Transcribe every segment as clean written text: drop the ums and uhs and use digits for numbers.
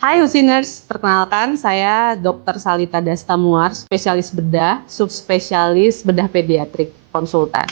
Hai Usiners, perkenalkan saya Dr. Salita Dastamuar, spesialis bedah, subspesialis bedah pediatrik, konsultan.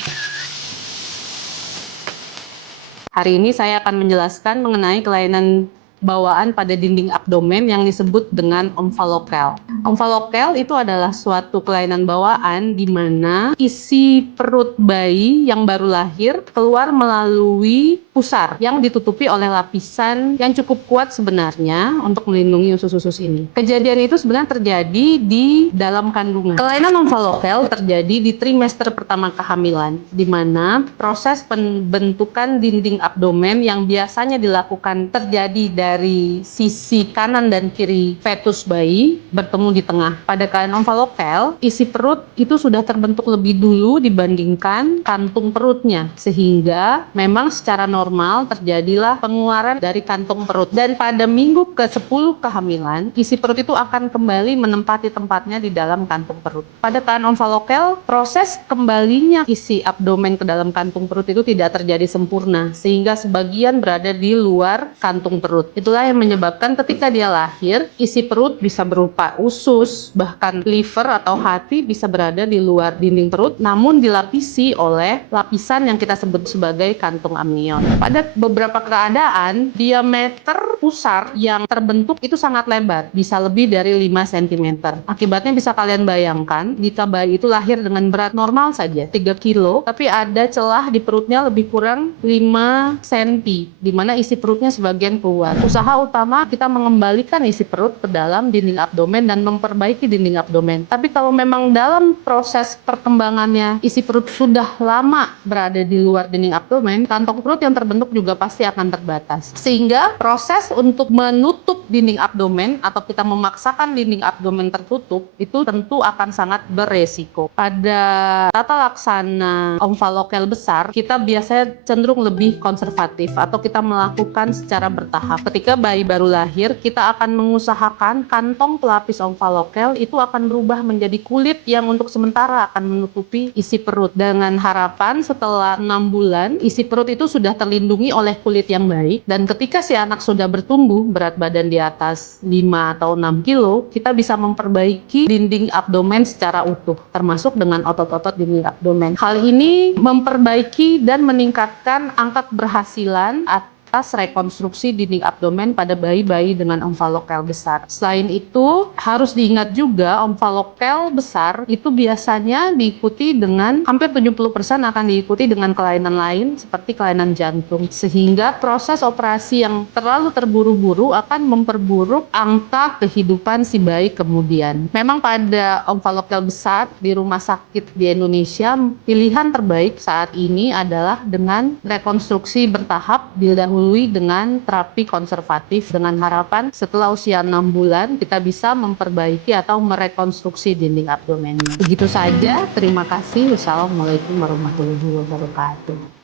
Hari ini saya akan menjelaskan mengenai kelainan bawaan pada dinding abdomen yang disebut dengan omfalokel. Omfalokel itu adalah suatu kelainan bawaan di mana isi perut bayi yang baru lahir keluar melalui pusar yang ditutupi oleh lapisan yang cukup kuat sebenarnya untuk melindungi usus-usus ini. Kejadian itu sebenarnya terjadi di dalam kandungan. Kelainan omfalokel terjadi di trimester pertama kehamilan, di mana proses pembentukan dinding abdomen yang biasanya dilakukan terjadi dari sisi kanan dan kiri fetus bayi bertemu di tengah. Pada kelainan omfalokel, isi perut itu sudah terbentuk lebih dulu dibandingkan kantung perutnya, sehingga memang secara normal terjadilah pengeluaran dari kantung perut. Dan pada minggu ke-10 kehamilan, isi perut itu akan kembali menempati tempatnya di dalam kantung perut. Pada kelainan omfalokel, proses kembalinya isi abdomen ke dalam kantung perut itu tidak terjadi sempurna, sehingga sebagian berada di luar kantung perut. Itulah yang menyebabkan ketika dia lahir, isi perut bisa berupa usus, bahkan liver atau hati bisa berada di luar dinding perut, namun dilapisi oleh lapisan yang kita sebut sebagai kantung amnion. Pada beberapa keadaan, diameter pusar yang terbentuk itu sangat lebar, bisa lebih dari 5 cm. Akibatnya bisa kalian bayangkan, jika bayi itu lahir dengan berat normal saja, 3 kilo, tapi ada celah di perutnya lebih kurang 5 cm, di mana isi perutnya sebagian keluar. Usaha utama kita mengembalikan isi perut ke dalam dinding abdomen dan memperbaiki dinding abdomen. Tapi kalau memang dalam proses perkembangannya isi perut sudah lama berada di luar dinding abdomen, kantong perut yang terbentuk juga pasti akan terbatas. Sehingga proses untuk menutup dinding abdomen atau kita memaksakan dinding abdomen tertutup itu tentu akan sangat beresiko. Pada tata laksana omfalokel besar, kita biasanya cenderung lebih konservatif atau kita melakukan secara bertahap. Ketika bayi baru lahir, kita akan mengusahakan kantong pelapis omfalokel itu akan berubah menjadi kulit yang untuk sementara akan menutupi isi perut, dengan harapan setelah 6 bulan isi perut itu sudah terlindungi oleh kulit yang baik, dan ketika si anak sudah bertumbuh berat badan di atas 5 atau 6 kilo, kita bisa memperbaiki dinding abdomen secara utuh, termasuk dengan otot-otot dinding abdomen. Hal ini memperbaiki dan meningkatkan angka keberhasilan atas rekonstruksi dinding abdomen pada bayi-bayi dengan omfalokel besar. Selain itu, harus diingat juga omfalokel besar itu biasanya diikuti dengan hampir 70% akan diikuti dengan kelainan lain seperti kelainan jantung, sehingga proses operasi yang terlalu terburu-buru akan memperburuk angka kehidupan si bayi kemudian. Memang pada omfalokel besar di rumah sakit di Indonesia, pilihan terbaik saat ini adalah dengan rekonstruksi bertahap didahului dengan terapi konservatif, dengan harapan setelah usia 6 bulan kita bisa memperbaiki atau merekonstruksi dinding abdomennya. Begitu saja, terima kasih. Wassalamualaikum warahmatullahi wabarakatuh.